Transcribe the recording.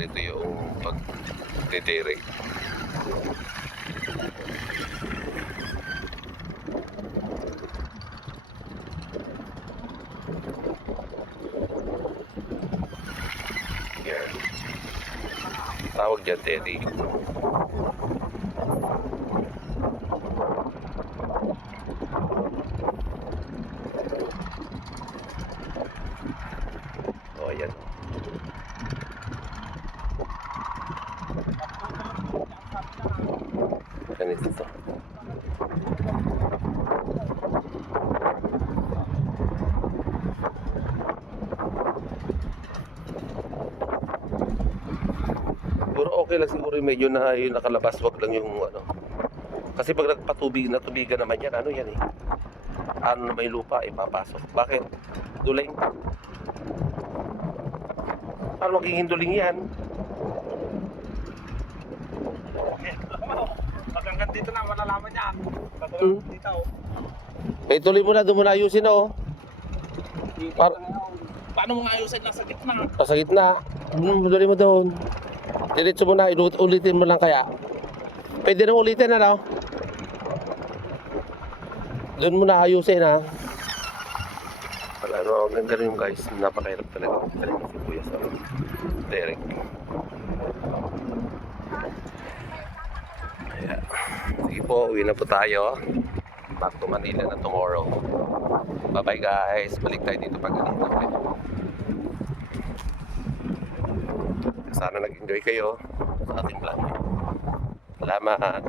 ganito yung pag-derek. Yan. Tawag dyan, Teddy. O, ayan. Ganito to. Siguro okay lang siguro yung medyo na yung nakalabas, wag lang yung ano. Kasi pag nagpatubig na tubigan naman yan, ano yan eh. Ano na may lupa, ipapasok. Bakit? Duling. Paano magiging duling yan? Hanggang dito na, malalaman niya. Dito. Eh, tuloy mo na, doon mo na ayusin oh. Paano mo ayusin na sa gitna? Sa gitna. Tuloy mo doon. Diretso mo na, ulitin mo lang kaya. Pwede nang ulitin ano? Doon mo na ayusin ha. Ano, ganda rin yung guys. Napakahirap talaga. Talaga si Kuya sa Derek. Ayan. Sige po, uwi na po tayo. Back to Manila na tomorrow. Bye bye guys. Balik tayo dito pag ganito ulit. Sana nag-enjoy kayo sa ating vlog. Salamat.